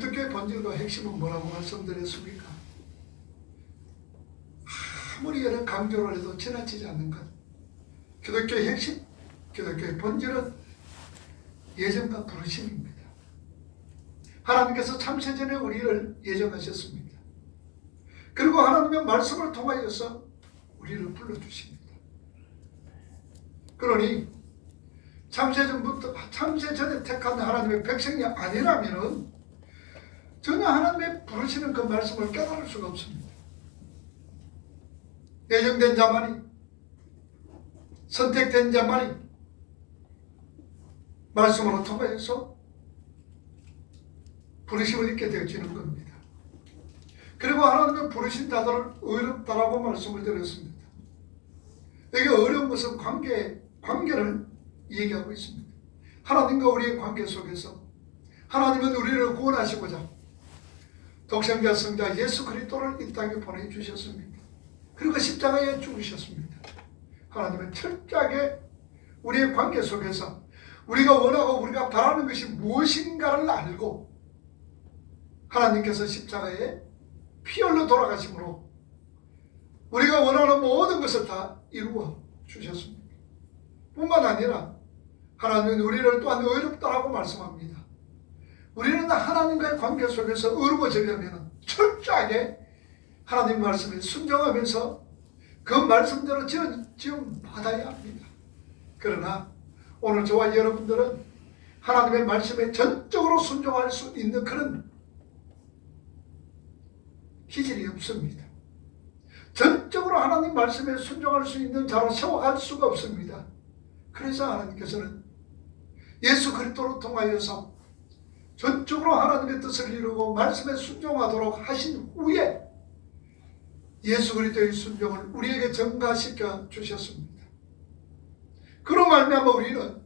기독교의 본질과 핵심은 뭐라고 말씀드렸습니까? 아무리 여러 강조를 해도 지나치지 않는 것. 기독교의 핵심, 기독교의 본질은 예정과 부르심입니다. 하나님께서 참세전에 우리를 예정하셨습니다. 그리고 하나님의 말씀을 통하여서 우리를 불러주십니다. 그러니 참세전에 택한 하나님의 백성이 아니라면 전혀 하나님의 부르시는 그 말씀을 깨달을 수가 없습니다. 예정된 자만이, 선택된 자만이 말씀으로 통하여서 부르심을 잊게 되어지는 겁니다. 그리고 하나님의 부르신 자들을 어렵다라고 말씀을 드렸습니다. 여기 어려운 것은 관계를 얘기하고 있습니다. 하나님과 우리의 관계 속에서 하나님은 우리를 구원하시고자 독생자 성자 예수 그리스도를 이 땅에 보내주셨습니다. 그리고 십자가에 죽으셨습니다. 하나님은 철저하게 우리의 관계 속에서 우리가 원하고 우리가 바라는 것이 무엇인가를 알고 하나님께서 십자가에 피 흘려 돌아가심으로 우리가 원하는 모든 것을 다 이루어 주셨습니다. 뿐만 아니라 하나님은 우리를 또한 어렵다라고 말씀합니다. 우리는 하나님과의 관계 속에서 어려워지려면 철저하게 하나님 말씀에 순종하면서 그 말씀대로 지음 받아야 합니다. 그러나 오늘 저와 여러분들은 하나님의 말씀에 전적으로 순종할 수 있는 그런 기질이 없습니다. 전적으로 하나님 말씀에 순종할 수 있는 자로 세워갈 수가 없습니다. 그래서 하나님께서는 예수 그리스도를 통하여서 전적으로 하나님의 뜻을 이루고 말씀에 순종하도록 하신 후에 예수 그리스도의 순종을 우리에게 전가시켜 주셨습니다. 그로 말미암아 우리는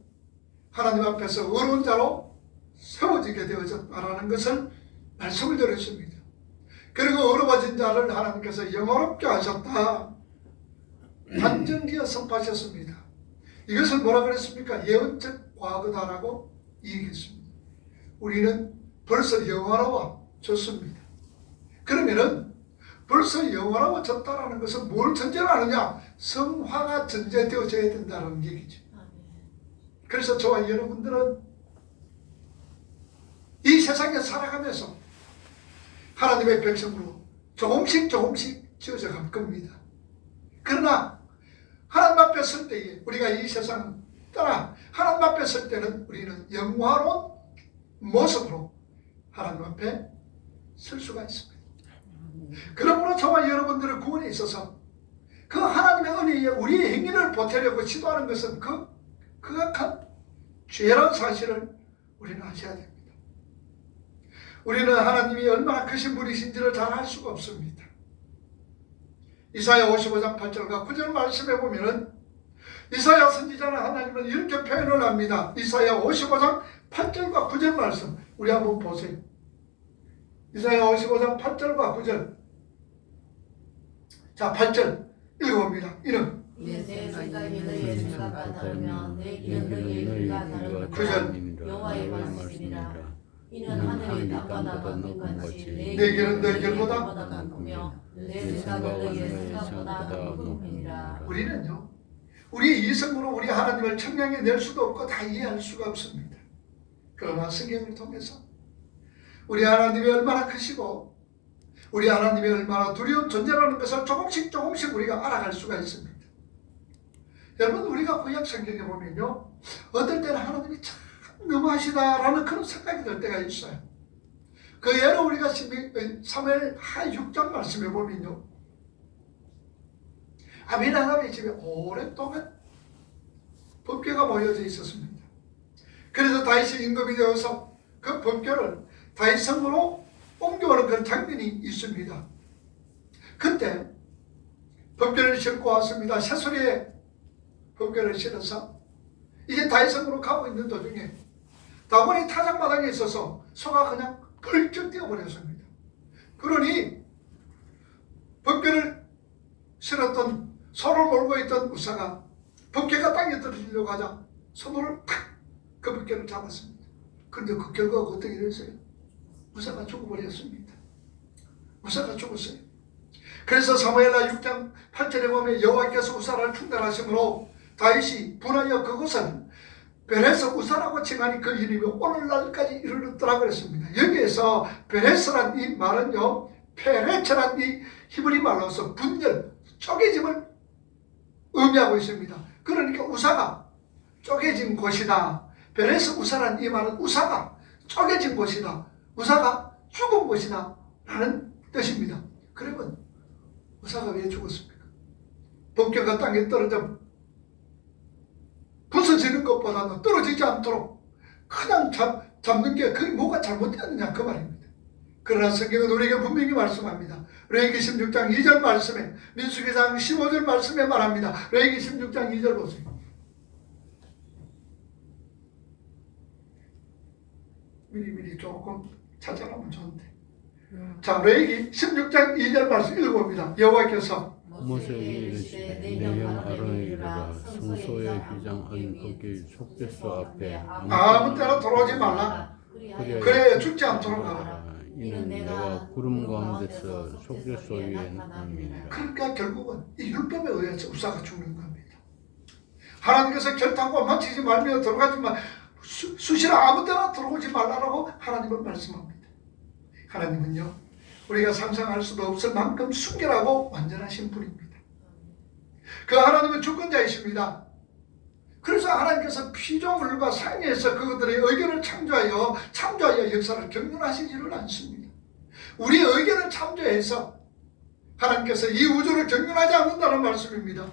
하나님 앞에서 어려운 자로 세워지게 되어졌다라는 것을 말씀을 드렸습니다. 그리고 어려워진 자를 하나님께서 영화롭게 하셨다, 단정지어 선포하셨습니다. 이것을 뭐라 그랬습니까? 예언적 과거다라고 얘기했습니다. 우리는 벌써 영화로워졌습니다. 그러면은 벌써 영화로워졌다라는 것은 뭘 전제로 하느냐? 성화가 전제되어져야 된다는 얘기죠. 그래서 저와 여러분들은 이 세상에 살아가면서 하나님의 백성으로 조금씩 지어져 갈 겁니다. 그러나 하나님 앞에 설 때에 우리가 이 세상을 떠나 하나님 앞에 설 때는 우리는 영화로운 모습으로 하나님 앞에 설 수가 있습니다. 그러므로 저와 여러분들의 구원에 있어서 그 하나님의 은혜에 우리의 행위를 보태려고 시도하는 것은 극악한 죄라는 사실을 우리는 아셔야 됩니다. 우리는 하나님이 얼마나 크신 분이신지를 잘 알 수가 없습니다. 이사야 55장 8절과 9절 말씀해 보면은 이사야 선지자는 하나님은 이렇게 표현을 합니다. 이사야 55장 8절과 9절 말씀 우리 한번 보세요. 이사야 55장 8절과 9절. 자, 8절 읽어봅니다. 이는 내 생각이 너희의 생각과 다르면 내 길은 너희의 길과 다르니라. 여호와의 말씀이니라. 이는 하늘이 땅보다 높은 같이 내 길은 너희 길보다 높으며 내 생각은 너희의 생각보다 높음이니라. 우리는요, 우리 이성으로 우리 하나님을 청량해 낼 수도 없고 다 이해할 수가 없습니다. 그러나 성경을 통해서 우리 하나님이 얼마나 크시고 우리 하나님이 얼마나 두려운 존재라는 것을 조금씩 우리가 알아갈 수가 있습니다. 여러분, 우리가 구약 성경에 보면요, 어떨 때는 하나님이 참 너무하시다라는 그런 생각이 들 때가 있어요. 그 예로 우리가 사무엘 하 6장 말씀해 보면요, 아비나답의 집에 오랫동안 법궤가 모여져 있었습니다. 그래서 다윗이 임금이 되어서 그 법궤를 다윗 성으로 옮겨오는 그런 장면이 있습니다. 그때 법궤를 싣고 왔습니다. 새소리에 법궤를 실어서 이제 다윗 성으로 가고 있는 도중에 다곤이 타작마당에 있어서 소가 그냥 펄쩍 뛰어버렸습니다. 그러니 법궤를 실었던 소를 몰고 있던 우사가 법궤가 땅에 떨어지려고 하자 손으로 탁 그 법궤를 잡았습니다. 그런데 그 결과가 어떻게 됐어요? 우사가 죽어버렸습니다. 우사가 죽었어요. 그래서 사무엘하 6장 8절에 보면 여호와께서 우사를 충돌하심으로 다윗이 분하여 그것은 베레스 우사라고 칭하니 그 이름이 오늘날까지 이르렀더라 그랬습니다. 여기에서 베레스란 이 말은요, 페레츠란 이 히브리 말로서 분열, 쪼개짐을 의미하고 있습니다. 그러니까 우사가 쪼개진 곳이다. 베레스 우사란 이 말은 우사가 쪼개진 곳이다. 우사가 죽은 곳이다 라는 뜻입니다. 그러면 우사가 왜 죽었습니까? 법궤가 땅에 떨어져 부서지는 것보다는 떨어지지 않도록 그냥 잡는 게 그게 뭐가 잘못되느냐 그 말입니다. 그러나 성경은 우리에게 분명히 말씀합니다. 레위기 16장 2절 말씀에, 민수기상 15절 말씀에 말합니다. 레위기 16장 2절 보세요. 미리미리 조금 찾아가면 좋은데. 자, 레위기 16장 2절 말씀 읽어봅니다. 여호와께서 모세에게 이르시되 내 형 아론을 이르라 성소의 휘장 거기 속죄소 앞에 아무 때나 들어오지 말라. 그래 죽지 않도록 하라. 이는 내가 구름 가운데서 속죄소 위에 남이니라. 그러니까 결국은 이 율법에 의해서 우사가 죽는 겁니다. 하나님께서 결단과 만지지 말며 들어가지 마, 수시로 아무 때나 들어오지 말라라고 하나님은 말씀합니다. 하나님은요, 우리가 상상할 수도 없을 만큼 순결하고 완전하신 분입니다. 그 하나님은 주권자이십니다. 그래서 하나님께서 피조물과 상해에서 그것들의 의견을 참조하여 역사를 경륜하시지를 않습니다. 우리의 의견을 참조해서 하나님께서 이 우주를 경륜하지 않는다는 말씀입니다.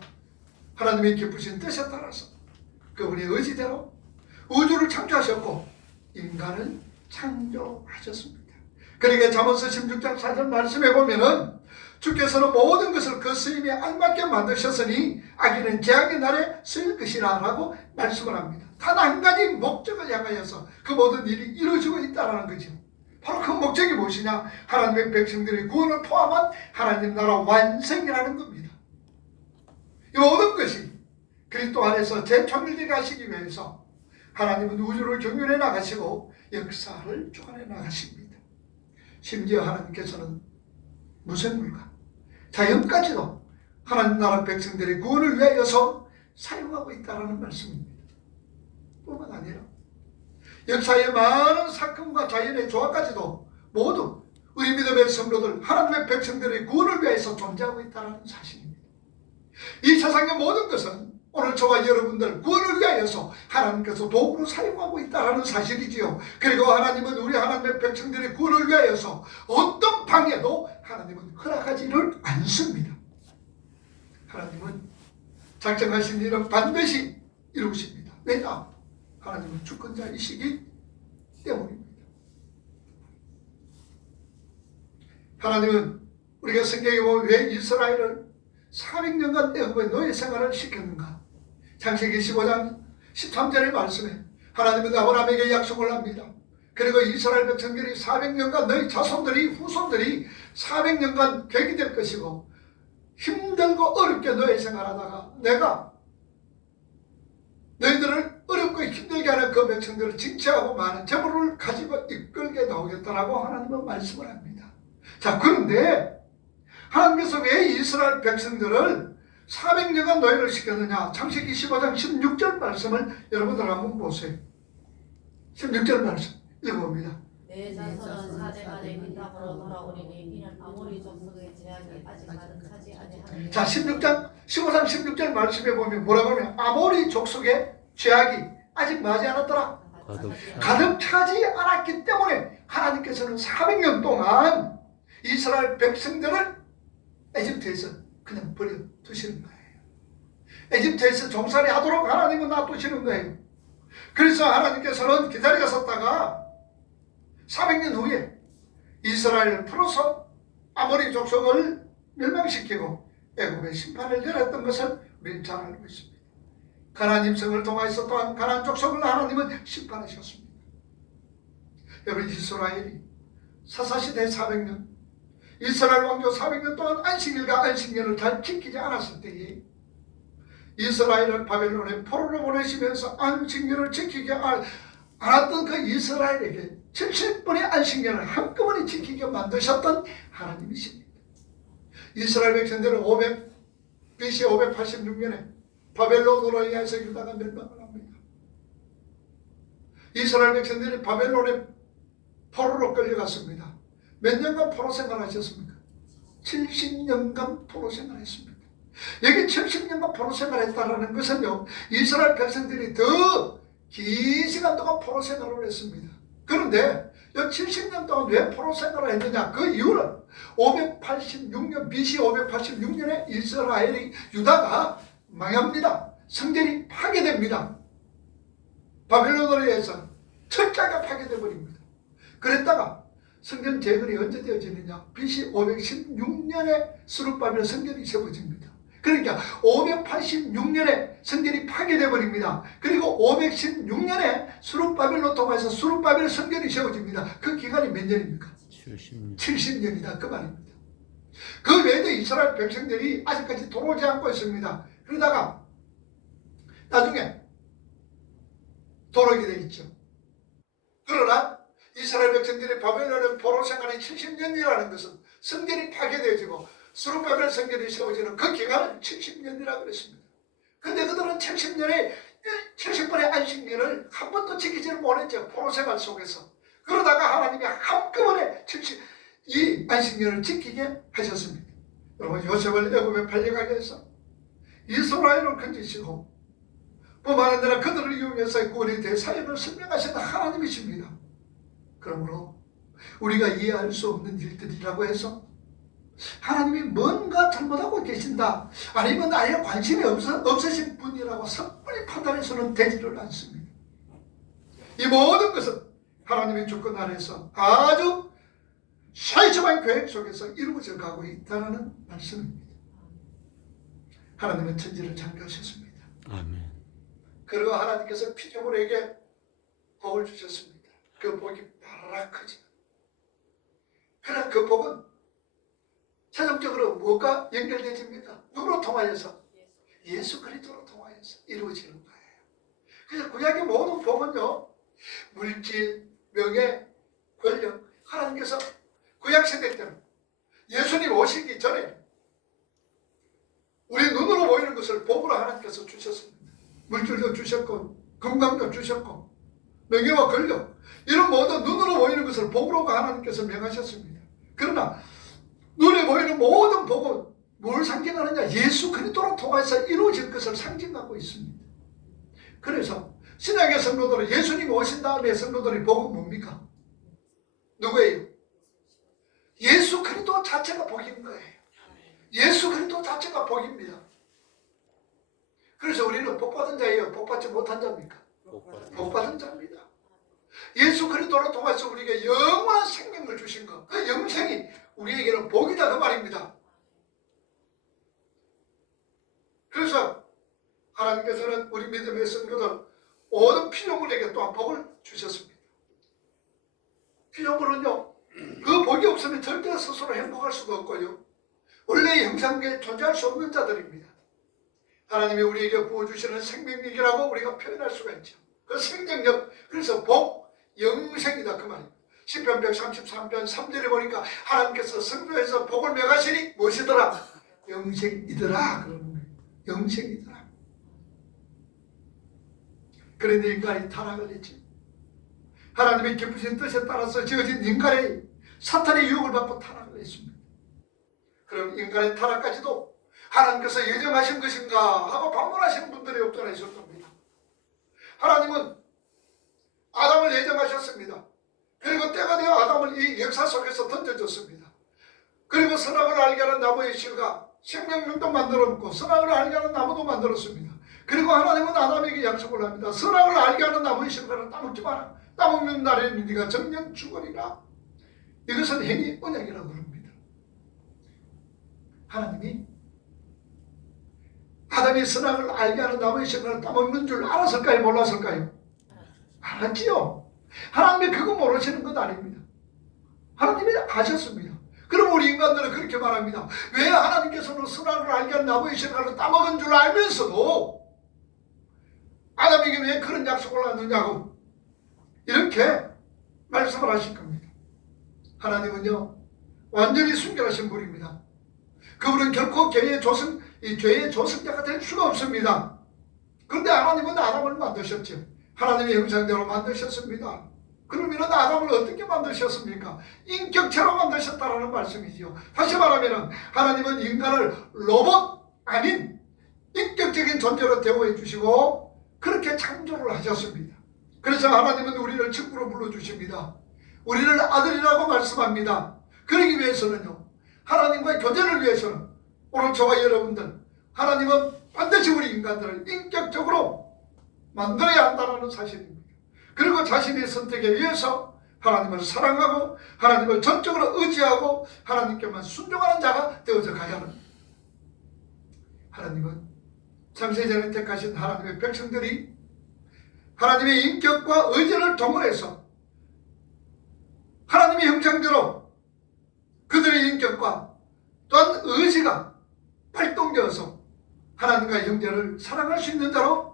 하나님의 기쁘신 뜻에 따라서 그분의 의지대로 우주를 창조하셨고 인간을 창조하셨습니다. 그러니까 잠언서 16장 4절 말씀해 보면은 주께서는 모든 것을 그 쓰임에 알맞게 만드셨으니 악인은 재앙의 날에 쓰일 것이라 라고 말씀을 합니다. 단 한 가지 목적을 향하여서 그 모든 일이 이루어지고 있다는 거죠. 바로 그 목적이 무엇이냐? 하나님의 백성들의 구원을 포함한 하나님 나라 완성이라는 겁니다. 이 모든 것이 그리스도 안에서 재통일되게 하시기 위해서 하나님은 우주를 경륜해 나가시고 역사를 주관해 나가십니다. 심지어 하나님께서는 무생물과 자연까지도 하나님 나라 백성들의 구원을 위하여서 사용하고 있다는 말씀입니다. 뿐만 아니라 역사의 많은 사건과 자연의 조화까지도 모두 우리 믿음의 성도들 하나님의 백성들의 구원을 위해서 존재하고 있다는 사실입니다. 이 세상의 모든 것은 오늘 저와 여러분들 구원을 위하여서 하나님께서 도구로 사용하고 있다는 사실이지요. 그리고 하나님은 우리 하나님의 백성들의 구원을 위하여서 어떤 방해도 하나님은 허락하지를 않습니다. 하나님은 작정하신 일은 반드시 이루십니다. 왜냐? 하나님은 주권자이시기 때문입니다. 하나님은 우리가 성경에 보면 왜 이스라엘을 400년간 애굽의 노예 생활을 시켰는가? 창세기 15장 13절의 말씀에 하나님은 아브라함에게 약속을 합니다. 그리고 이스라엘 백성들이 400년간 너희 자손들이 후손들이 400년간 객이 될 것이고 힘들고 어렵게 노예 생활하다가 내가 너희들을 어렵고 힘들게 하는 그 백성들을 징치하고 많은 재물을 가지고 이끌게 나오겠다라고 하나님은 말씀을 합니다. 자, 그런데 하나님께서 왜 이스라엘 백성들을 400년간 노예를 시켰느냐? 창세기 15장 16절 말씀을 여러분들 한번 보세요. 16절 말씀 읽어봅니다. 내 자손은 사대간의 민담으로 돌아오리니 이는 아모리 족속의 제약이 아직 가득하지 아니하느니라. 자, 15장 16절 말씀에 보면 뭐라고 하면 아모리 족속의 죄악이 아직 나지 않았더라. 가득 차지 않았기 때문에 하나님께서는 400년 동안 이스라엘 백성들을 에집트에서 그냥 버려 두시는 거예요. 에집트에서 종살이 하도록 하나님은 놔두시는 거예요. 그래서 하나님께서는 기다리셨다가 400년 후에 이스라엘을 풀어서 아모리 족속을 멸망시키고 애굽의 심판을 내렸던 것을 우리는 잘 알고 있습니다. 가나안 임성을 통해서 또한 가나안 족속을 하나님은 심판하셨습니다. 여러분, 이스라엘이 사사시대 400년 이스라엘 왕조 400년 동안 안식일과 안식년을 잘 지키지 않았을 때에 이스라엘을 바벨론에 포로로 보내시면서 안식년을 지키지 않았던 그 이스라엘에게 70번의 안식년을 한꺼번에 지키게 만드셨던 하나님이십니다. 이스라엘 백성들은 BC 586년에 바벨론으로 인해서 유다가 멸망을 합니다. 이스라엘 백성들이 바벨론의 포로로 끌려갔습니다. 몇 년간 포로 생활하셨습니까? 70년간 포로 생활했습니다. 여기 70년간 포로 생활했다는 것은요, 이스라엘 백성들이 더 긴 시간 동안 포로 생활을 했습니다. 그런데 이 70년 동안 왜 포로 생활을 했느냐? 그 이유는 586년 BC 586년에 이스라엘이 유다가 망합니다. 성전이 파괴됩니다. 바벨론으로 의해서 철저하게 파괴되어 버립니다. 그랬다가 성전 재건이 언제 되어지느냐? BC 516년에 스룹바벨 성전이 세워집니다. 그러니까 586년에 성전이 파괴되어 버립니다. 그리고 516년에 스룹바벨로 통해서 스룹바벨 성전이 세워집니다. 그 기간이 몇 년입니까? 70년. 70년이다 그 말입니다. 그 외에도 이스라엘 백성들이 아직까지 돌아오지 않고 있습니다. 그러다가 나중에 돌아오게 돼 있죠. 그러나 이스라엘 백성들이 바벨론의 포로 생활이 70년이라는 것은 성전이 파괴되어지고 스룹바벨 성전이 세워지는 그 기간을 70년이라고 그랬습니다. 근데 그들은 70번의 안식년을 한 번도 지키지를 못했죠. 포로 생활 속에서. 그러다가 하나님이 한꺼번에 이 안식년을 지키게 하셨습니다. 여러분, 요셉을 애굽에 팔려가게 해서 이스라엘을 건지시고 뿐만 아니라 그들을 이용해서 구원의 대사역을 설명하시는 하나님이십니다. 그러므로 우리가 이해할 수 없는 일들이라고 해서 하나님이 뭔가 잘못하고 계신다, 아니면 아예 관심이 없으신 분이라고 섣불리 판단해서는 되지를 않습니다. 이 모든 것은 하나님의 주권 아래서 아주 샤이처한 계획 속에서 이루어져 가고 있다는 말씀입니다. 하나님은 천지를 창조하셨습니다. 아멘. 그리고 하나님께서 피조물에게 복을 주셨습니다. 그 복이 바라크지. 그러나 그 복은 최종적으로 무엇과 연결되집니까? 누구로 통하여서? 예수 그리스도로 통하여서 이루어지는 거예요. 그래서 구약의 모든 복은요, 물질, 명예, 권력, 하나님께서 구약 세대 때는 예수님 오시기 전에 우리 눈으로 보이는 것을 복으로 하나님께서 주셨습니다. 물질도 주셨고 건강도 주셨고 명예와 권력, 이런 모든 눈으로 보이는 것을 복으로 하나님께서 명하셨습니다. 그러나 눈에 보이는 모든 복은 뭘 상징하느냐? 예수 그리스도로 통해서 이루어질 것을 상징하고 있습니다. 그래서 신약의 성도들은 예수님이 오신 다음에 성도들의 복은 뭡니까? 누구예요? 예수 그리스도 자체가 복인 거예요. 예수 그리스도 자체가 복입니다. 그래서 우리는 복받은 자예요? 복받지 못한 자입니까? 복받은 자입니다. 예수 그리스도로 통해서 우리에게 영원한 생명을 주신 것, 그 영생이 우리에게는 복이다 그 말입니다. 그래서 하나님께서는 우리 믿음의 성도들 모든 피조물에게 또한 복을 주셨습니다. 피조물은요, 그 복이 없으면 절대 스스로 행복할 수도 없고요, 원래의 형상계에 존재할 수 없는 자들입니다. 하나님이 우리에게 부어주시는 생명력이라고 우리가 표현할 수가 있죠. 그 생명력, 그래서 복, 영생이다 그 말입니다. 시편 133편 3절에 보니까 하나님께서 성도에서 복을 명하시니 무엇이더라? 영생이더라 그러는 거예요. 영생이더라. 그런데 인간이 타락을 했지. 하나님의 기쁘신 뜻에 따라서 지어진 인간이 사탄의 유혹을 받고 타락을 했습니다. 그럼 인간의 타락까지도 하나님께서 예정하신 것인가 하고 반문하시는 분들이 없잖아 있을 겁니다. 하나님은 아담을 예정하셨습니다. 그리고 때가 되어 아담을 이 역사 속에서 던져줬습니다. 그리고 선악을 알게 하는 나무의 실과 생명력도 만들었고 선악을 알게 하는 나무도 만들었습니다. 그리고 하나님은 아담에게 약속을 합니다. 선악을 알게 하는 나무의 실과를 따먹지 마라. 따먹는 날에는 네가 정령 죽으리라. 이것은 행위 언약이라고 합니다. 하나님이 아담이 선악을 알게 하는 나무의 실과를 따먹는 줄 알았을까요? 몰랐을까요? 알았지요. 하나님이 그거 모르시는 것 아닙니다. 하나님이 아셨습니다. 그럼 우리 인간들은 그렇게 말합니다. 왜 하나님께서는 선악을 알게 한 나무의 실과를 따먹은 줄 알면서도 아담에게 왜 그런 약속을 하느냐고 이렇게 말씀을 하실 겁니다. 하나님은요 완전히 순결하신 분입니다. 그분은 결코 죄의 조승자가 될 수가 없습니다. 그런데 하나님은 아담을 만드셨죠. 하나님의 형상대로 만드셨습니다. 그러면 아담을 어떻게 만드셨습니까? 인격체로 만드셨다는 말씀이지요. 다시 말하면 하나님은 인간을 로봇 아닌 인격적인 존재로 대우해 주시고 그렇게 창조를 하셨습니다. 그래서 하나님은 우리를 친구로 불러주십니다. 우리를 아들이라고 말씀합니다. 그러기 위해서는요, 하나님과의 교제를 위해서는 오늘 저와 여러분들, 하나님은 반드시 우리 인간들을 인격적으로 만들어야 한다는 사실입니다. 그리고 자신의 선택에 의해서 하나님을 사랑하고 하나님을 전적으로 의지하고 하나님께만 순종하는 자가 되어져 가야 합니다. 하나님은 창세전에 택하신 하나님의 백성들이 하나님의 인격과 의지를 동원해서 하나님의 형상대로 그들의 인격과 또한 의지가 발동되어서 하나님과 형제를 사랑할 수 있는 자로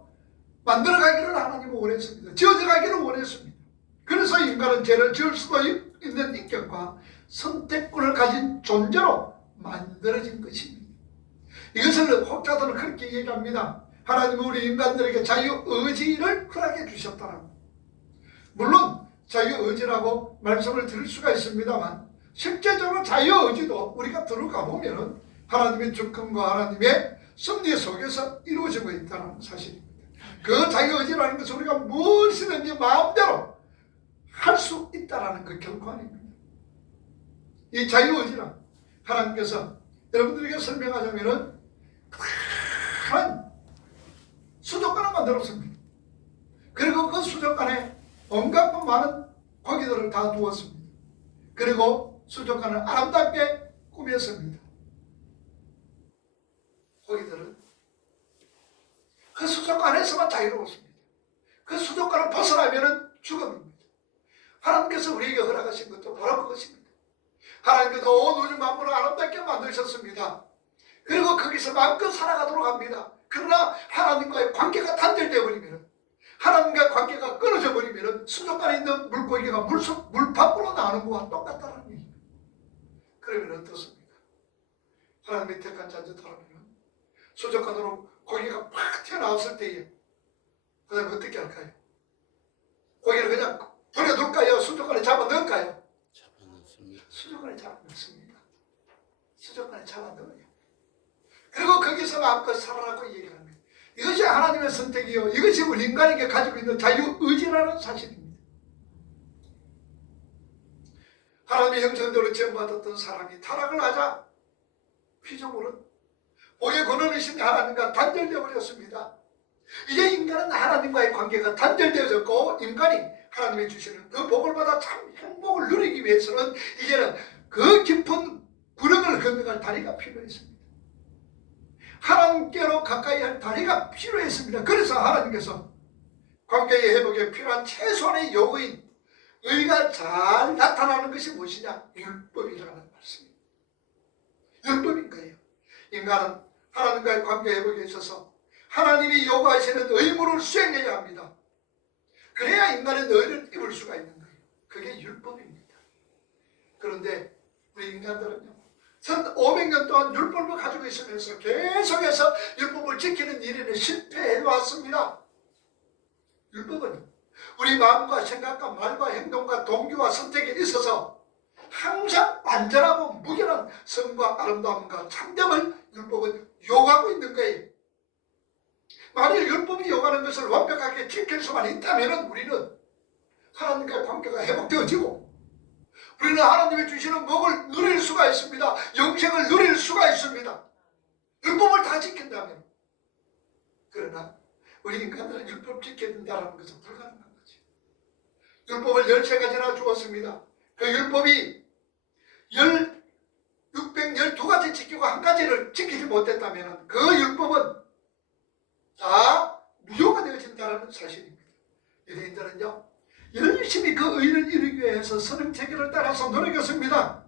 만들어가기를 하나님은 원했습니다. 지어져가기를 원했습니다. 그래서 인간은 죄를 지을 수도 있는 인격과 선택권을 가진 존재로 만들어진 것입니다. 이것을 혹자들은 그렇게 얘기합니다. 하나님은 우리 인간들에게 자유의지를 허락해 주셨다라고. 물론 자유의지라고 말씀을 드릴 수가 있습니다만 실제적으로 자유의지도 우리가 들어가 보면 하나님의 주권과 하나님의 섭리 속에서 이루어지고 있다는 사실입니다. 그 자유의지라는 것은 우리가 무엇이든지 마음대로 할 수 있다는 그 결과입니다. 이 자유의지란 하나님께서 여러분들에게 설명하자면 큰 수족관을 만들었습니다. 그리고 그 수족관에 온갖 많은 고기들을 다 두었습니다. 그리고 수족관을 아름답게 꾸몄습니다. 고기들은 그 수족관에서만 자유로웠습니다. 그 수족관을 벗어나면 죽음입니다. 하나님께서 우리에게 허락하신 것도 바로 그것입니다. 하나님께서 온 우주 만물을 아름답게 만드셨습니다. 그리고 거기서 마음껏 살아가도록 합니다. 그러나 하나님과의 관계가 단절되어 버리면, 하나님과의 관계가 끊어져 버리면 수족관에 있는 물고기가 물 밖으로 나오는 것과 똑같다는 얘기입니다. 그러면 어떻습니까? 하나님의 택한 자녀들하면 수족관으로 고기가 팍 튀어나왔을 때에 그 다음에 어떻게 할까요? 고기를 그냥 버려둘까요? 수족관에 잡아넣을까요? 잡아넣습니다. 수족관에 잡아넣습니다. 수족관에 잡아넣어요. 그리고 거기서 마음껏 살아라고 얘기를 합니다. 이것이 하나님의 선택이요, 이것이 우리 인간에게 가지고 있는 자유의지라는 사실입니다. 하나님의 형상대로 지음받았던 사람이 타락을 하자 피조물은 복의 권한이신 하나님과 단절되어 버렸습니다. 이제 인간은 하나님과의 관계가 단절되어졌고, 인간이 하나님이 주시는 그 복을 받아 참 행복을 누리기 위해서는 이제는 그 깊은 구름을 건너갈 다리가 필요했습니다. 하나님께로 가까이 할 다리가 필요했습니다. 그래서 하나님께서 관계의 회복에 필요한 최소한의 요구인 의가 잘 나타나는 것이 무엇이냐? 율법이라는 말씀입니다. 율법인 거예요. 인간은 하나님과의 관계 회복에 있어서 하나님이 요구하시는 의무를 수행해야 합니다. 그래야 인간의 의를 입을 수가 있는 거예요. 그게 율법입니다. 그런데 우리 인간들은요, 1500년 동안 율법을 가지고 있으면서 계속해서 율법을 지키는 일에는 실패해 왔습니다. 율법은 우리 마음과 생각과 말과 행동과 동기와 선택에 있어서 항상 완전하고 무결한 성과 아름다움과 참됨을 율법은 요구하고 있는 거예요. 만일 율법이 요구하는 것을 완벽하게 지킬 수만 있다면 우리는 하나님과의 관계가 회복되어지고 우리는 하나님이 주시는 복을 누릴 수가 있습니다. 영생을 누릴 수가 있습니다. 율법을 다 지킨다면. 그러나 우리 인간들은 율법 지켜야 된다는 것은 불가능한 거죠. 율법을 13가지나 주었습니다. 그 율법이 612가지 지키고 한 가지를 지키지 못했다면 그 율법은 다 무효가 되어진다는 사실입니다. 유대인들은요, 열심히 그 의를 이루기 위해서 선행 체계를 따라서 노력했습니다.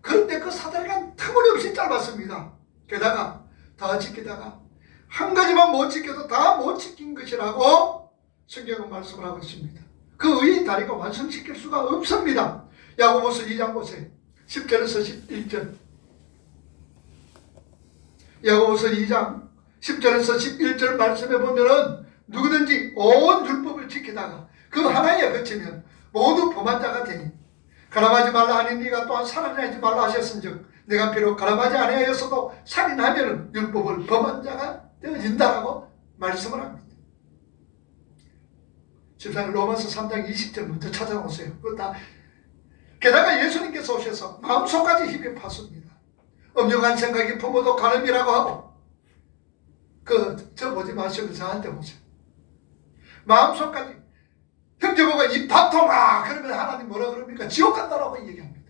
그런데 그 사다리가 터무니없이 짧았습니다. 게다가 다 지키다가 한 가지만 못 지켜도 다 못 지킨 것이라고 성경은 말씀을 하고 있습니다. 그 의의 다리가 완성시킬 수가 없습니다. 야고보서 2장 보세요. 10절에서 11절. 야고보서 2장 10절에서 11절 말씀해 보면은 누구든지 온 율법을 지키다가 그 하나에 그치면 모두 범한 자가 되니 가늠하지 말라 하니 네가 또한 살인하지 말라 하셨은즉 내가 비록 가늠하지 아니하였어도 살인하면 율법을 범한 자가 되어진다라고 말씀을 합니다. 집사님 로마서 3장 20절부터 찾아오세요. 게다가 예수님께서 오셔서 마음속까지 힘이 팠습니다. 엄령한 생각이 부모도 가늠이라고 하고 저 보지 마시고 저한테 보세요. 마음속까지 형제보고 입 밥통아 그러면 하나님 뭐라 그럽니까? 지옥 간다라고 얘기합니다.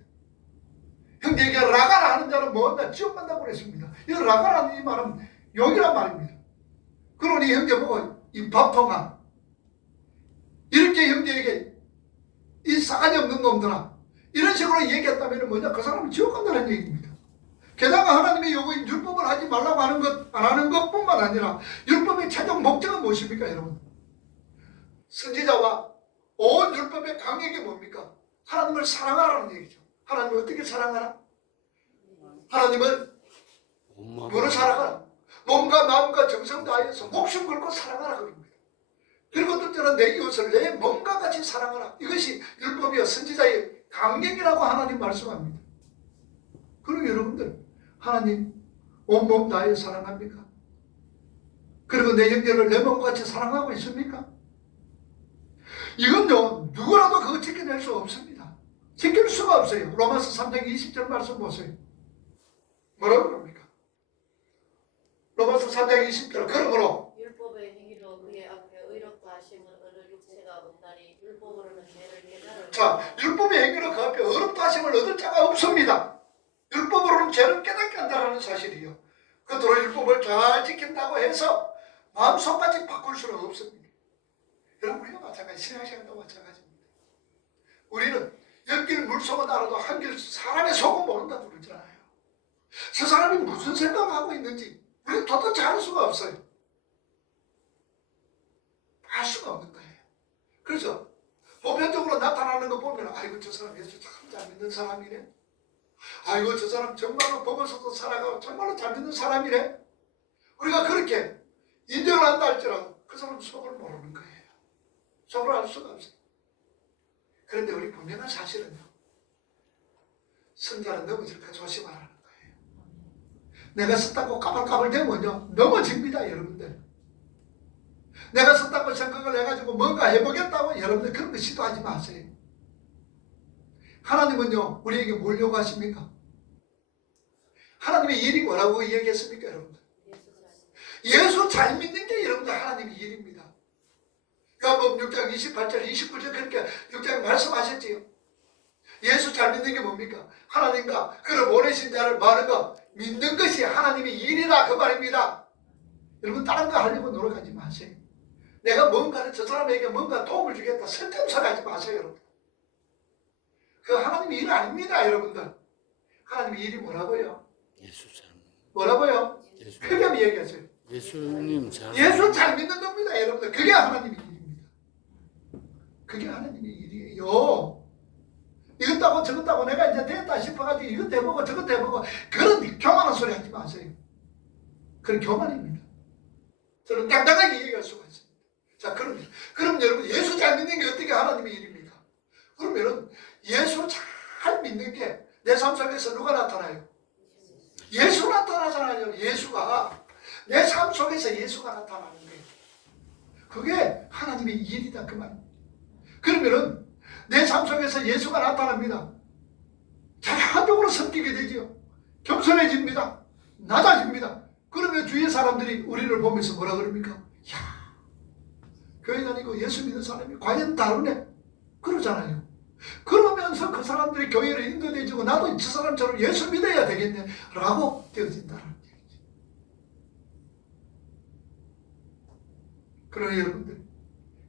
형제에게 라가라 하는 자는 뭐한다? 지옥 간다고 그랬습니다. 이 라가라는 이 말은 욕이란 말입니다. 그러니 형제보고 입 밥통아 이렇게 형제에게 이 싸가지 없는 놈들아 이런 식으로 얘기했다면 뭐냐? 그 사람은 지옥 간다는 얘기입니다. 게다가 하나님의 요구인 율법을 하지 말라고 하는 것, 안 하는 것뿐만 아니라 율법의 최종 목적은 무엇입니까 여러분? 선지자와 온 율법의 강력이 뭡니까? 하나님을 사랑하라는 얘기죠. 하나님을 어떻게 사랑하라? 하나님을 뭐로 사랑하라? 몸과 마음과 정성 다해서 목숨 걸고 사랑하라 그럽니다. 그리고 또 때는 내 이웃을 내 몸과 같이 사랑하라. 이것이 율법이요 선지자의 강력이라고 하나님 말씀합니다. 그럼 여러분들 하나님 온몸 다해 사랑합니까? 그리고 내 형제를 내 몸과 같이 사랑하고 있습니까? 이건요 누구라도 그거 지켜낼 수 없습니다. 지킬 수가 없어요. 로마서 3장 20절 말씀 보세요. 뭐라고 그럽니까? 로마서 3장 20절 그러므로 율법의 행위로 그의 앞에 의롭다 하심을 얻을 육체가 없나니 율법으로는 죄를 깨달을 자 율법의 행위로 그 앞에 의롭다 하심을 얻을 자가 없습니다. 율법으로는 죄를 깨닫게 한다는 사실이요. 그토록 율법을 잘 지킨다고 해서 마음속까지 바꿀 수는 없습니다. 여러분 우리가 마찬가지 신앙생활도 마찬가지입니다. 우리는 10길 물속은 알아도 한 길 사람의 속은 모른다고 그러잖아요. 저 사람이 무슨 생각을 하고 있는지 우리는 도대체 알 수가 없어요. 알 수가 없는 거예요. 그래서 보편적으로 나타나는 거 보면 아이고 저 사람 예수 참 잘 믿는 사람이네. 아이고 저 사람 정말로 보면서도 살아가고 정말로 잘 믿는 사람이래. 우리가 그렇게 인정을 한다 할지라도 그 사람 속을 모르는 거예요. 속을 알 수가 없어요. 그런데 우리 분명한 사실은요. 선자는 넘어질까 조심하라는 거예요. 내가 섰다고 까불까불 되면요. 넘어집니다 여러분들. 내가 섰다고 생각을 해가지고 뭔가 해보겠다고 여러분들 그런 거 시도하지 마세요. 하나님은요 우리에게 뭘 요구하십니까? 하나님의 일이 뭐라고 얘기했습니까 여러분들? 예수 잘 믿는 게 여러분들 하나님의 일입니다. 요한복음 6장 28절 29절 그렇게 6장에 말씀하셨지요. 예수 잘 믿는 게 뭡니까? 하나님과 그를 보내신 자를 많은 거 믿는 것이 하나님의 일이다 그 말입니다. 여러분 다른 거 하려고 노력하지 마세요. 내가 뭔가를 저 사람에게 뭔가 도움을 주겠다 설득서리 하지 마세요 여러분. 그 하나님의 일 아닙니다 여러분들. 하나님의 일이 뭐라고요? 예수 잘 뭐라고요? 예수. 크게 얘기하세요. 예수님 잘 예수 잘 믿는 겁니다 여러분들. 그게 하나님의 일입니다. 그게 하나님의 일이에요. 이것 하고 저것 하고 내가 이제 됐다 싶어가지고 이것 해보고 저것 해보고 그런 교만한 소리 하지 마세요. 그런 교만입니다. 저는 당당하게 얘기할 수가 있습니다. 자 그럼 여러분 예수 잘 믿는 게 어떻게 하나님의 일입니까? 그러면은 예수 잘 믿는 게 내 삶 속에서 누가 나타나요? 예수 나타나잖아요. 예수가 내 삶 속에서 예수가 나타나는 거예요. 그게 하나님의 일이다 그 말입니다. 그러면은 내 삶 속에서 예수가 나타납니다. 자연적으로 섬기게 되죠. 겸손해집니다. 낮아집니다. 그러면 주위의 사람들이 우리를 보면서 뭐라 그럽니까? 야, 교회 다니고 예수 믿는 사람이 과연 다르네? 그러잖아요. 그러면서 그 사람들이 교회를 인도해주고 나도 저 사람처럼 예수 믿어야 되겠네 라고 되어진다는 얘기죠. 그러나 여러분들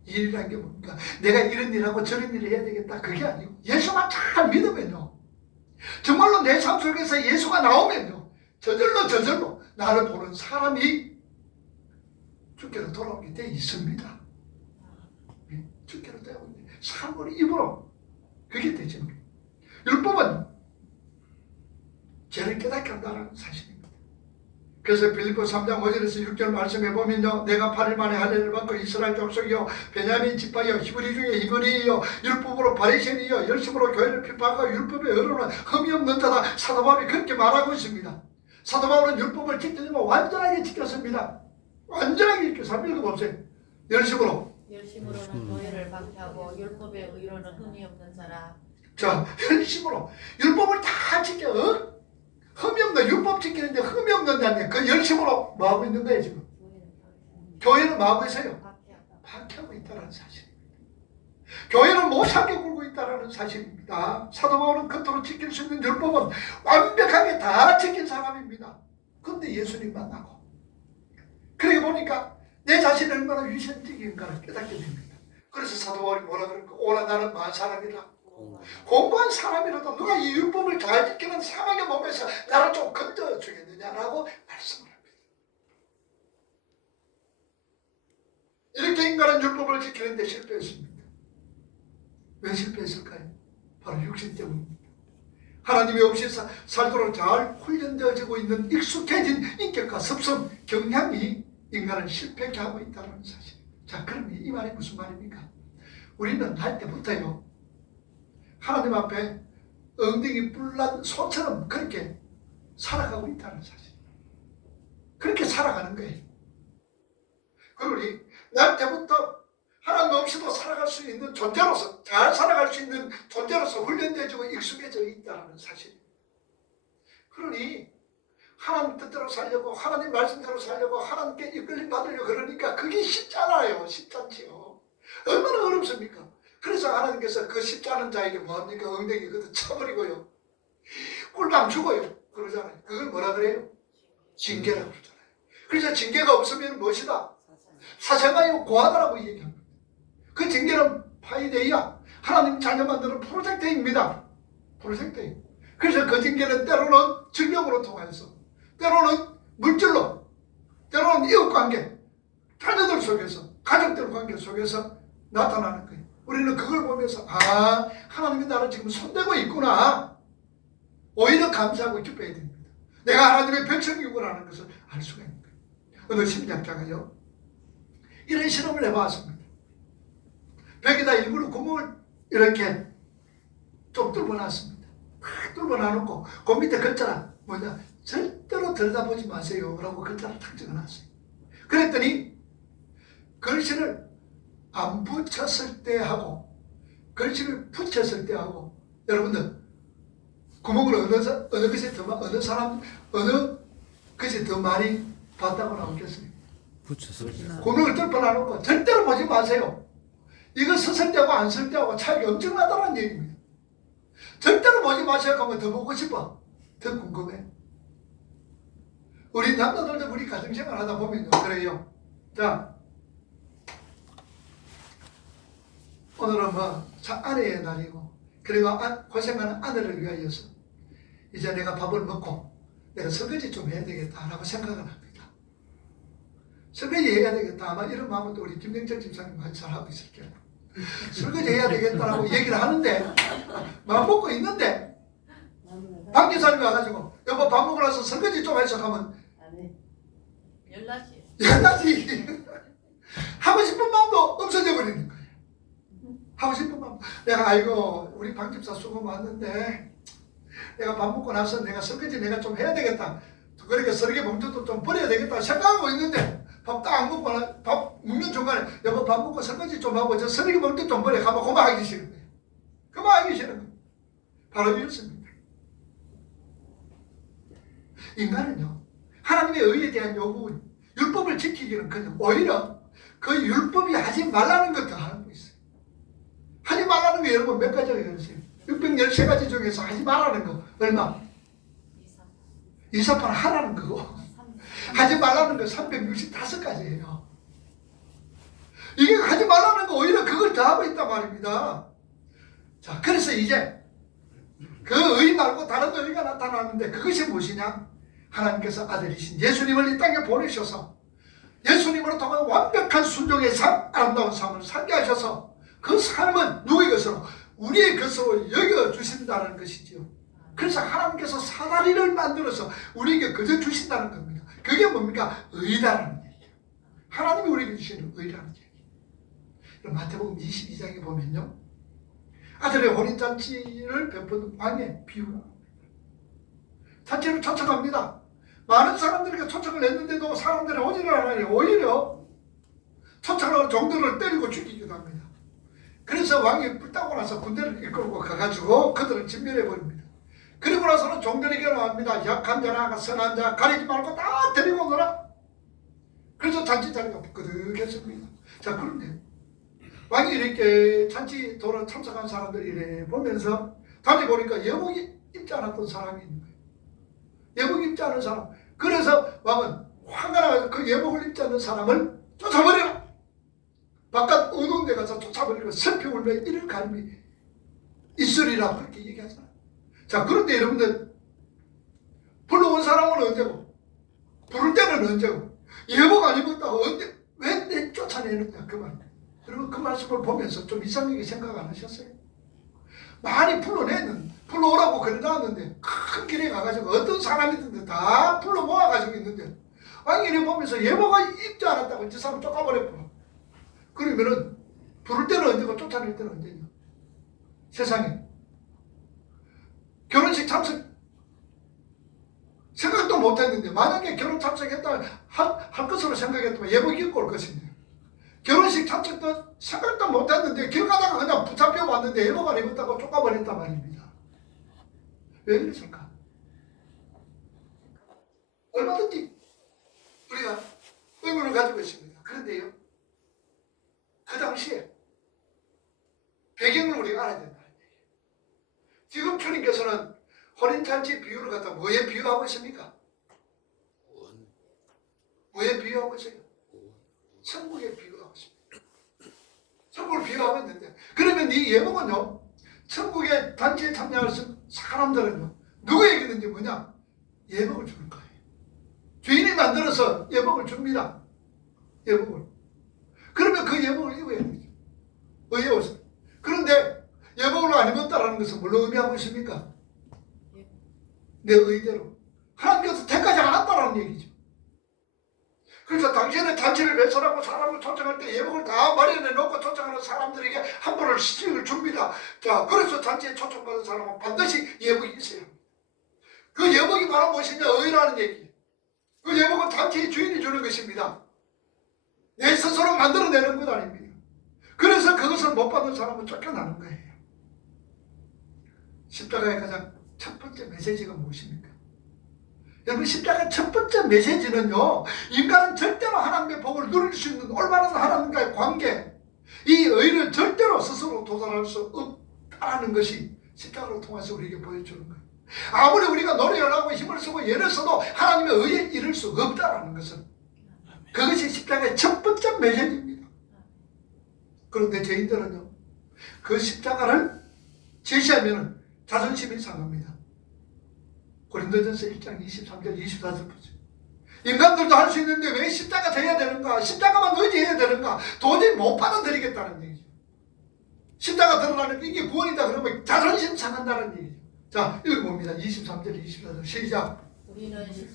일이라는 게 뭡니까? 내가 이런 일하고 저런 일을 해야 되겠다 그게 아니고 예수만 잘 믿으면요 정말로 내 삶 속에서 예수가 나오면요 저절로 나를 보는 사람이 주께로 돌아오게 돼 있습니다. 주께로 돌아오게 삶으로 입으로 그게 되죠. 율법은 죄를 깨닫게 한다는 사실입니다. 그래서 빌립보 3장 5절에서 6절 말씀해 보면요, 내가 8일 만에 할례를 받고 이스라엘 족속이요 베냐민 지파요 히브리 중에 히브리요 율법으로 바리새인이요 열심으로 교회를 비판하고 율법의 어른은 흠이 없는 자다. 사도 바울이 그렇게 말하고 있습니다. 사도 바울은 율법을 지키려면 완전하게 지켰습니다. 완전하게 지켰어요. 한번 읽어보세요. 열심으로는 교회를 박해하고 율법의 의로는 흠이 없는 자라. 자, 열심으로 율법을 다 지켜. 흠이 없는, 율법 지키는데 흠이 없는다는 그 열심으로 뭐 하고 있는 거예요 지금? 교회는 뭐 하고 있어요? 박해하고 있다는 사실입니다. 교회는 못 살게 굴고 있다는 사실입니다. 사도 바울은 겉으로 지킬 수 있는 율법은 완벽하게 다 지킨 사람입니다. 그런데 예수님 만나고 그러게 보니까 내 자신이 얼마나 위선적인가를 깨닫게 됩니다. 그래서 사도 바울이 뭐라 그럴까? 오라 나는 만 사람이다. 공부한 사람이라도 누가 이 율법을 잘 지키는 상황의 몸에서 나를 좀 건져주겠느냐라고 말씀을 합니다. 이렇게 인간은 율법을 지키는데 실패했습니다. 왜 실패했을까요? 바로 육신 때문입니다. 하나님이 없이 살도록 잘 훈련되어지고 있는 익숙해진 인격과 습성, 경향이 인간을 실패하게 하고 있다는 사실. 자, 그럼 이 말이 무슨 말입니까? 우리는 할 때부터요 하나님 앞에 엉덩이 뿔난 소처럼 그렇게 살아가고 있다는 사실. 그렇게 살아가는 거예요. 그리고 우리 날 때부터 하나님 없이도 살아갈 수 있는 존재로서, 잘 살아갈 수 있는 존재로서 훈련되어지고 익숙해져 있다는 사실. 그러니 하나님 뜻대로 살려고, 하나님 말씀대로 살려고, 하나님께 이끌림 받으려고 그러니까 그게 쉽잖아요. 쉽지 않지요. 얼마나 어렵습니까? 그래서 하나님께서 그 쉽지 않은 자에게 뭐합니까? 엉덩이 그것도 쳐버리고요. 꿀밤 주고요. 그러잖아요. 그걸 뭐라 그래요? 징계라고 그러잖아요. 그래서 징계가 없으면 무엇이다? 사생아요 고하다라고 얘기합니다. 그 징계는 파이데이야. 하나님 자녀 만드는 프로젝트입니다. 프로젝트예요. 그래서 그 징계는 때로는 질병으로 통해서, 때로는 물질로, 때로는 이웃관계, 자녀들 속에서, 가족들 관계 속에서 나타나는 거예요. 우리는 그걸 보면서 하나님이 나를 지금 손대고 있구나. 오히려 감사하고 기뻐야 됩니다. 내가 하나님의 백성이구나라는 것을 알 수가 있는 거예요. 어느 심리학자가요 이런 실험을 해봤습니다. 벽에다 일부러 구멍을 이렇게 좀 뚫어놨습니다. 탁 뚫어놔놓고 그 밑에 글자라 뭐냐, 절대로 들여다보지 마세요 라고 글자를 탁 적어놨어요. 그랬더니 글씨를 안 붙였을 때 하고 글씨를 붙였을 때 하고, 여러분들 구멍을 어느 것이 더, 어느 것이 더 많이 봤다고 나오겠어요? 붙였습니다. 구멍을 뚫어놔놓고 절대로 보지 마세요. 이거 썼을 때하고 안 쓸 때하고 차이가 엄청나다는 얘기입니다. 절대로 보지 마세요 하면 더 보고 싶어. 더 궁금해. 우리 남자들도 우리 가정생활 하다 보면요 그래요. 자, 오늘은 아내의 날이고, 그리고 고생하는 아내를 위하여서 이제 내가 밥을 먹고 내가 설거지 좀 해야 되겠다라고 생각을 합니다. 설거지 해야 되겠다. 아마 이런 마음은 또 우리 김영철 집사님 많이 잘하고 있을 거예요. 설거지 해야 되겠다라고 얘기를 하는데, 마음 먹고 있는데 박 기사님이 와가지고 여보 밥 먹으러 와서 설거지 좀 해서 가면 연락이 하고 싶은 마음도 없어져 버리는 거예요. 하고 싶은 마음. 내가 아이고 우리 박 집사 수고 많은데 내가 밥 먹고 나서 내가 설거지 내가 좀 해야 되겠다. 그러니까 설거지 봉투도 좀 버려야 되겠다 생각하고 있는데 밥 딱 먹고 밥 먹는 중간에 여보 밥 먹고 설거지 좀 하고 저 설거지 봉투 좀 버려 가면 그만 하기 싫은 거예요. 그만 하기 싫은 거예요. 바로 이렇습니다. 인간은요 하나님의 의에 대한 요구, 율법을 지키기는 그냥 오히려 그 율법이 하지 말라는 것도 하고 있어요. 하지 말라는 게 여러분 몇 가지가 있어요? 613가지 중에서 하지 말라는 거 얼마? 248 하라는 거고 하지 말라는 거 365가지예요. 이게 하지 말라는 거 오히려 그걸 더 하고 있단 말입니다. 자, 그래서 이제 그 의 말고 다른 의가 나타나는데 그것이 무엇이냐? 하나님께서 아들이신 예수님을 이 땅에 보내셔서 예수님으로 통한 완벽한 순종의 삶, 아름다운 삶을 살게 하셔서 그 삶은 누구의 것으로? 우리의 것으로 여겨주신다는 것이지요. 그래서 하나님께서 사다리를 만들어서 우리에게 거저 주신다는 겁니다. 그게 뭡니까? 의라는 얘기예요. 하나님이 우리에게 주시는 의라는 얘기예요. 마태복음 22장에 보면요, 아들의 혼인잔치를 베푼 왕의 비유가 잔치를 초청합니다. 많은 사람들에게 초청을 했는데도 사람들이 오지를 않아요. 오히려 초청하는 종들을 때리고 죽이기도 합니다. 그래서 왕이 불타고 나서 군대를 이끌고 가가지고 그들을 진멸해버립니다. 그리고 나서는 종들에게 나옵니다. 약한 자나 선한 자 가리지 말고 다 데리고 오너라. 그래서 잔치 자리가 부끄득했습니다. 자, 그런데 왕이 이렇게 잔치 도로 참석한 사람들이 이래 보면서 다시 보니까 예복이 입지 않았던 사람이 있는 거예요. 예복 입지 않은 사람. 그래서 왕은 화가 나서 그 예복을 입지 않는 사람을 쫓아버려라. 바깥 어두운 데 가서 쫓아버리고 슬피 울며 이를 가림이 있으리라 그렇게 얘기하잖아요. 자, 그런데 여러분들, 불러온 사람은 언제고 부를 때는 언제고 예복 안 입었다고 언제 왜 내 쫓아내느냐 그 말이에요. 여러분 그 말씀을 보면서 좀 이상하게 생각 안 하셨어요? 많이 불러오라고 그래 놨는데 큰 길에 가가지고 어떤 사람이든지 다 불러 모아가지고 있는데 왕이 이래 보면서 예복을 입지 않았다고 이 사람 쫓아버렸구나. 그러면은 부를 때는 언제고 쫓아낼 때는 언제냐. 세상에 결혼식 참석 생각도 못했는데 만약에 결혼 참석했다 할 것으로 생각했다면 예복 입고 올 것입니다. 결혼식 참석도 생각도 못했는데 길 가다가 그냥 붙잡혀 왔는데 예복 안 입었다고 쫓아버렸단 말입니다. 왜 그랬을까? 얼마든지 우리가 의문을 가지고 있습니다. 그런데요, 그 당시에 배경을 우리가 알아야 된다는 얘기예요. 지금 주님께서는 혼인잔치 비유를 갖다 뭐에 비유하고 있습니까? 뭐에 비유하고 있어요? 천국에 비유하고 있습니다. 천국을 비유하고 있는데, 그러면 이 예복은요, 천국의 단체에 참여할 사람들은요, 누구에게든지 뭐냐? 예복을 주는 거예요. 주인이 만들어서 예복을 줍니다. 예복을. 그러면 그 예복을 입어야 되죠. 의에 옷을. 그런데 예복을 안 입었다는 것은 뭘 의미하고 있습니까? 내 의대로. 하나님께서 택하지 않았다는 얘기죠. 그래서 당신의 잔치를 배설하고 사람을 초청할 때 예복을 다 마련해 놓고 초청하는 사람들에게 한 번을 시식을 줍니다. 자, 그래서 잔치에 초청받은 사람은 반드시 예복이 있어야 합니다. 그 예복이 바로 무엇이냐? 의라는 얘기. 그 예복은 잔치의 주인이 주는 것입니다. 내 스스로 만들어내는 것 아닙니다. 그래서 그것을 못 받은 사람은 쫓겨나는 거예요. 십자가의 가장 첫 번째 메시지가 무엇입니까? 여러분, 십자가의 첫 번째 메시지는요, 인간은 절대로 하나님의 복을 누릴 수 있는 올바른 하나님과의 관계, 이 의를 절대로 스스로 도달할 수 없다는 것이 십자가를 통해서 우리에게 보여주는 거예요. 아무리 우리가 노력을 하고 힘을 쓰고 애를 써도 하나님의 의에 이를 수 없다는 것은, 그것이 십자가의 첫 번째 메시지입니다. 그런데 저희들은요, 그 십자가를 제시하면 자존심이 상합니다. 고린도전서 1장 23절 24절 보죠. 인간들도 할 수 있는데 왜 십자가 돼야 되는가? 십자가만 의지해야 되는가? 도저히 못 받아들이겠다는 얘기죠. 십자가 드러나는 이게 구원이다 그러면 자존심 상한다는 얘기죠. 자, 읽어봅니다. 23절 24절 시작.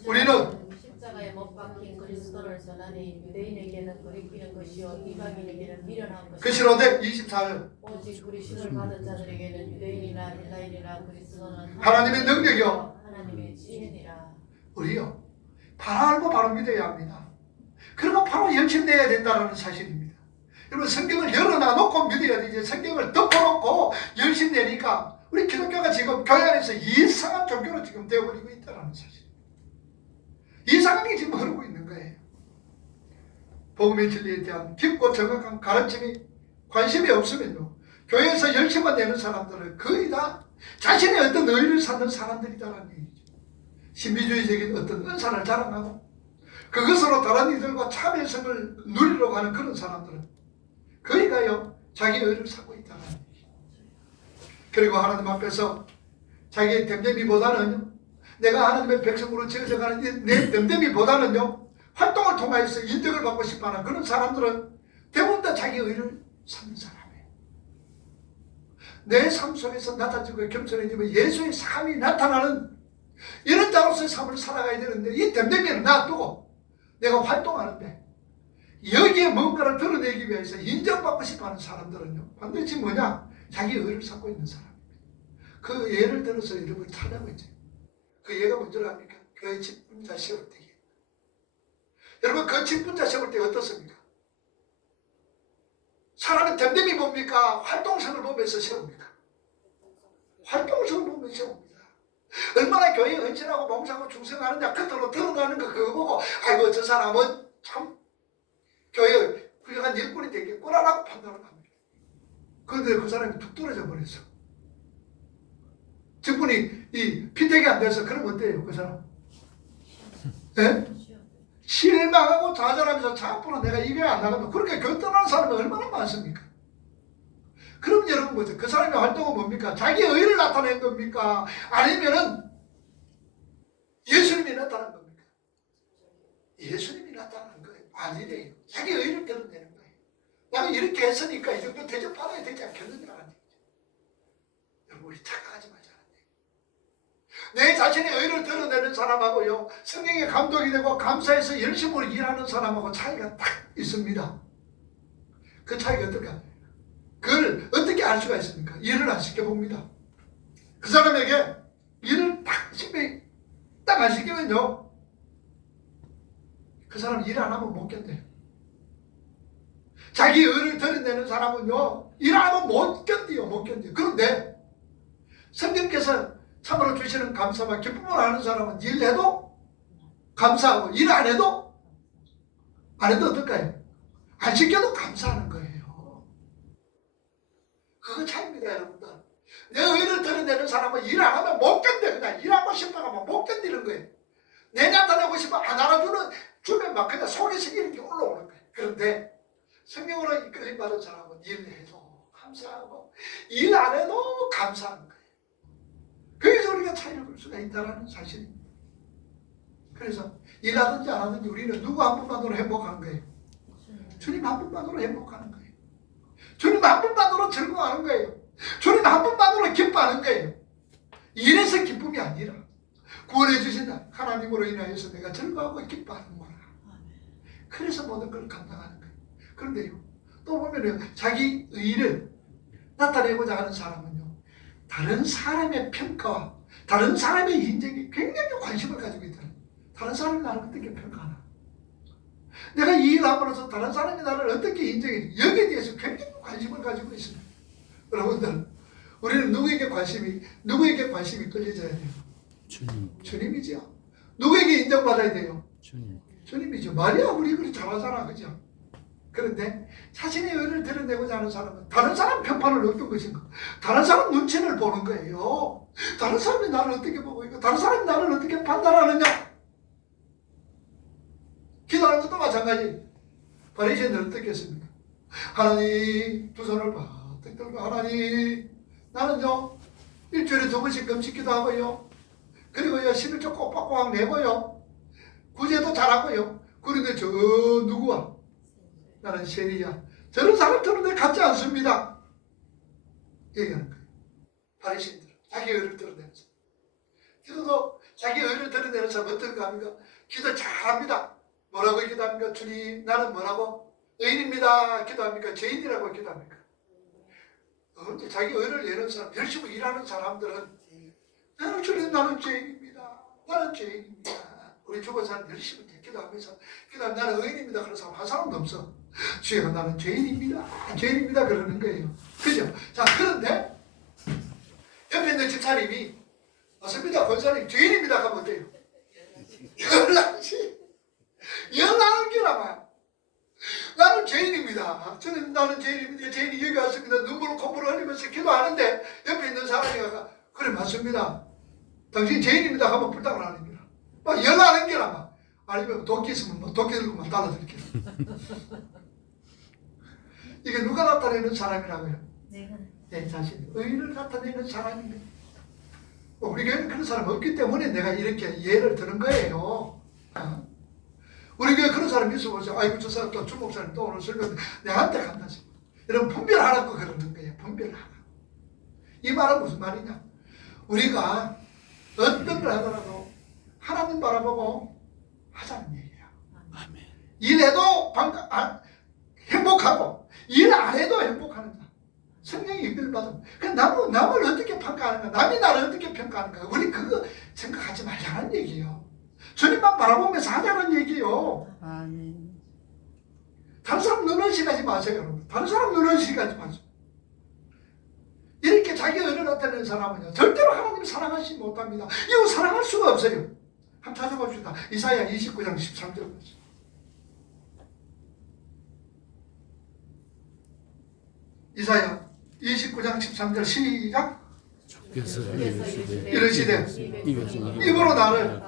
우리는 십자가에 못 박힌 그리스도를 전하니 유대인에게는 거리끼는 것이요 이방인에게는 미련한 것이로되 24절 오직 그리스도를 받은 자들에게는 유대인이나 헬라인이나 그리스도는 하나님의 능력이요 하나님의 지혜니라. 우리요 바로 알고 바로 믿어야 합니다. 그리고 바로 열심내야 된다는 사실입니다. 여러분, 성경을 열어놔놓고 믿어야 되지, 성경을 덮어놓고 열심내니까 우리 기독교가 지금 교회 안에서 이상한 종교로 지금 되어버리고 있다는 사실. 이상한 게 지금 흐르고 있는 거예요. 복음의 진리에 대한 깊고 정확한 가르침이 관심이 없으면요, 교회에서 열심만 내는 사람들은 거의 다 자신의 어떤 의를 찾는 사람들이다라는 얘기죠. 신비주의적인 어떤 은사를 자랑하고 그것으로 다른 이들과 참회성을 누리려고 하는 그런 사람들은 거의 다요 자기 의를 찾고 있다는 얘기죠. 그리고 하나님 앞에서 자기의 됨됨이보다는 내가 하나님의 백성으로 지어져가는 내 됨됨이보다는요 활동을 통해서 인정을 받고 싶어하는 그런 사람들은 대부분 다 자기 의를 찾는 사람이에요. 내 삶 속에서 낮아지고 겸손해지고 예수의 삶이 나타나는 이런 자로서의 삶을 살아가야 되는데, 이 댐댐이를 놔두고 내가 활동하는데 여기에 뭔가를 드러내기 위해서 인정받고 싶어하는 사람들은요, 반드시 뭐냐? 자기 의를 찾고 있는 사람입니다. 그 예를 들어서 이런 걸 찾아보죠. 그 예가 뭔지 압니까? 교회 직분자 세울 때. 여러분, 그 직분자 세울 때 어떻습니까? 사람의 댐댐이 뭡니까? 활동성을 보면서 세웁니까? 활동성을 보면서 세웁니다. 얼마나 교회에 헌신하고 봉사하고 충성하느냐, 겉으로 드러나는 거 그거 보고 아이고 저 사람은 참 교회의 훌륭한 일꾼이 되겠구나라고 판단을 합니다. 그런데 그 사람이 툭 떨어져 버렸어. 직분이 이 피택이 안 돼서 그러면 어때요? 그 사람? 예? 실망하고 좌절하면서 자꾸로 내가 입에 안 나가면 그렇게 교회 떠나는 사람이 얼마나 많습니까? 그럼 여러분 뭐죠? 그 사람의 활동은 뭡니까? 자기 의를 나타낸 겁니까? 아니면은 예수님이 나타난 겁니까? 예수님이 나타나는 거예요. 아니래요. 자기 의를 드러내는 거예요. 내가 이렇게 했으니까 이 정도 대접받아야 되지 않겠느냐는 얘기죠. 여러분, 우리 착각하지 말자. 내 자신의 의를 드러내는 사람하고요, 성령의 감독이 되고 감사해서 열심으로 일하는 사람하고 차이가 딱 있습니다. 그 차이가 어떨까? 그걸 어떻게 알 수가 있습니까? 일을 안 시켜봅니다. 그 사람에게 일을 딱 안 시키면요, 그 사람 일 안 하면 못 견뎌요. 자기 의를 드러내는 사람은요, 일 안 하면 못 견뎌요. 못 견뎌요. 그런데 성령께서 참으로 주시는 감사와 기쁨을 하는 사람은 일해도 감사하고 일 안 해도 어떨까요? 안 시켜도 감사하는 거예요. 그거 차이입니다, 여러분들. 내 의를 드러내는 사람은 일 안 하면 못 견뎌. 그냥 일하고 싶어가면 못 견디는 거예요. 내 나타내고 싶어 안 알아주는 주변 막 그냥 속에 새기는 게 올라오는 거예요. 그런데 성령으로 이끌림 받은 사람은 일해도 감사하고 일 안 해도 감사하는 거예요. 그래서 우리가 차이를 볼 수가 있다는 사실입니다. 그래서 일하든지 안 하든지 우리는 누구 한 분만으로 행복하는 거예요? 주님 한 분만으로 행복하는 거예요. 주님 한 분만으로 즐거워하는 거예요. 주님 한 분만으로 기뻐하는 거예요. 이래서 기쁨이 아니라 구원해 주신 하나님으로 인하여서 내가 즐거워하고 기뻐하는구나. 그래서 모든 걸 감당하는 거예요. 그런데요, 또 보면은 자기 의를 나타내고자 하는 사람은요, 다른 사람의 평가와 다른 사람의 인정에 굉장히 관심을 가지고 있다는 거예요. 다른 사람이 나를 어떻게 평가하나? 내가 이 일을 함으로써 다른 사람이 나를 어떻게 인정해? 여기에 대해서 굉장히 관심을 가지고 있습니다. 여러분들, 우리는 누구에게 관심이 끌려져야 돼요? 주님이죠. 누구에게 인정받아야 돼요? 주님이죠. 말이야, 우리 그리 잘하잖아, 그죠? 그런데 자신의 의를 드러내고자 하는 사람은 다른 사람 평판을 어떤 것인가? 다른 사람 눈치를 보는 거예요. 다른 사람이 나를 어떻게 보고 있고 다른 사람이 나를 어떻게 판단하느냐? 기도하는 것도 마찬가지. 바리새인들은 어떻게 했습니까? 하나님, 두 손을 바짝 들고 하나님, 나는요 일주일에 2번씩 금식 기도하고요, 그리고요 11조 꼭박꼭 내고요, 구제도 잘하고요. 그런데 저 누구와? 나는 세리야. 저런 사람들은 내 같지 않습니다. 얘기하는 거예요. 바리새인들, 자기 의를 드러내면서. 기도도 자기 의를 드러내는 사람 어떤가 합니까? 기도 잘합니다. 뭐라고 기도합니까? 주님, 나는 뭐라고? 의인입니다. 기도합니까? 죄인이라고 기도합니까? 언제 자기 의를 내는 사람, 열심히 일하는 사람들은 나는 주님, 나는 죄인입니다. 나는 죄인입니다. 우리 주변 사람 열심히 기도하면서 기도하면 나는 의인입니다. 그런 사람 한 사람도 없어. 주여, 나는 죄인입니다. 죄인입니다. 그러는 거예요. 그죠? 자, 그런데 옆에 있는 집사님이 맞습니다. 권사님 죄인입니다. 하면 어때요? 연락을 끼라마. 나는 죄인입니다. 저는 나는 죄인입니다. 죄인이 여기 왔습니다. 눈물 콧물을 흘리면서 기도하는데 옆에 있는 사람이 가서 그래 맞습니다. 당신 죄인입니다. 하면 불당을 하는 거야. 막 연락하는 게라마. 아니면 도끼 있으면 도끼 들고만 달아드릴게요. 이게 누가 나타내는 사람이라고요? 내 자신. 의를 나타내는 사람입니다. 우리 교회는 그런 사람 없기 때문에 내가 이렇게 예를 드는 거예요. 우리 교회 그런 사람이 있어보세요. 아이고 저 사람 또 주목사님 또 오늘 설교 내한테 간다지. 여러분 분별하라고 그러는 거예요. 분별하라. 이 말은 무슨 말이냐? 우리가 어떤 걸 하더라도 하나님 바라보고 하자는 얘기예요. 아멘. 일해도 행복하고 일 안 해도 행복하는 자. 성령이 이끌 받으면 그 남을 어떻게 평가하는가, 남이 나를 어떻게 평가하는가, 우리 그거 생각하지 말자는 얘기예요. 주님만 바라보면서 하자는 얘기예요. 아멘. 다른 사람 눈을 시가지 마세요, 여러분. 다른 사람 눈을 시가지 마세요. 이렇게 자기 의를 나타내는 사람은요, 절대로 하나님 사랑하지 못합니다. 이거 사랑할 수가 없어요. 한번 찾아봅시다. 이사야 29장 13절 말씀. 이사야 29장 13절 시작. 주께서 이르시되 입으로 나를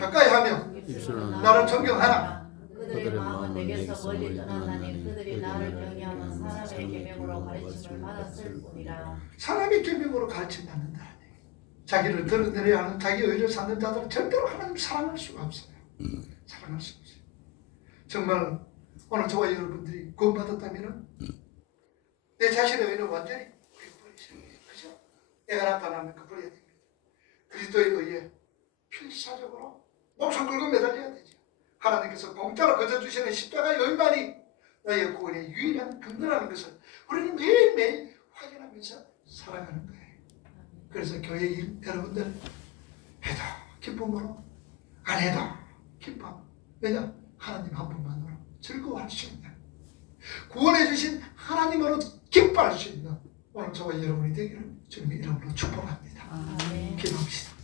가까이 하며 입술로 나를 존경하라. 그들의 마음은 내게서 멀리 떠났나니 그들이 나를 경외하는 사람의 계명으로 가르침을 받았을 뿐이라. 사람이 계명으로 가르친다는 다. 자기를 드러내려 하는 자기 의를 찾는 자들은 절대로 하나님 사랑할 수가 없어요. 사랑할 수 없어요. 정말 오늘 저와 여러분들이 구원받았다면 내 자신의 의는 완전히 버리셔야 돼요. 그죠? 내가 나타나면 그 버려야 됩니다. 그리스도의 의에 필사적으로 목숨 걸고 매달려야 되죠. 하나님께서 공짜로 거저주시는 십자가의 의만이 너의 구원의 유일한 근거라는 것을 우리는 매일매일 확인하면서 살아가는 거예요. 그래서 교회 일 여러분들 해도 기쁨으로, 안 해도 기쁨. 왜냐? 하나님 한 분만으로 즐거워할 수 있는, 구원해 주신 하나님으로 기뻐할 수 있는 오늘 저와 여러분이 되기를 주님의 이름으로 축복합니다. 아멘. 기도합시다.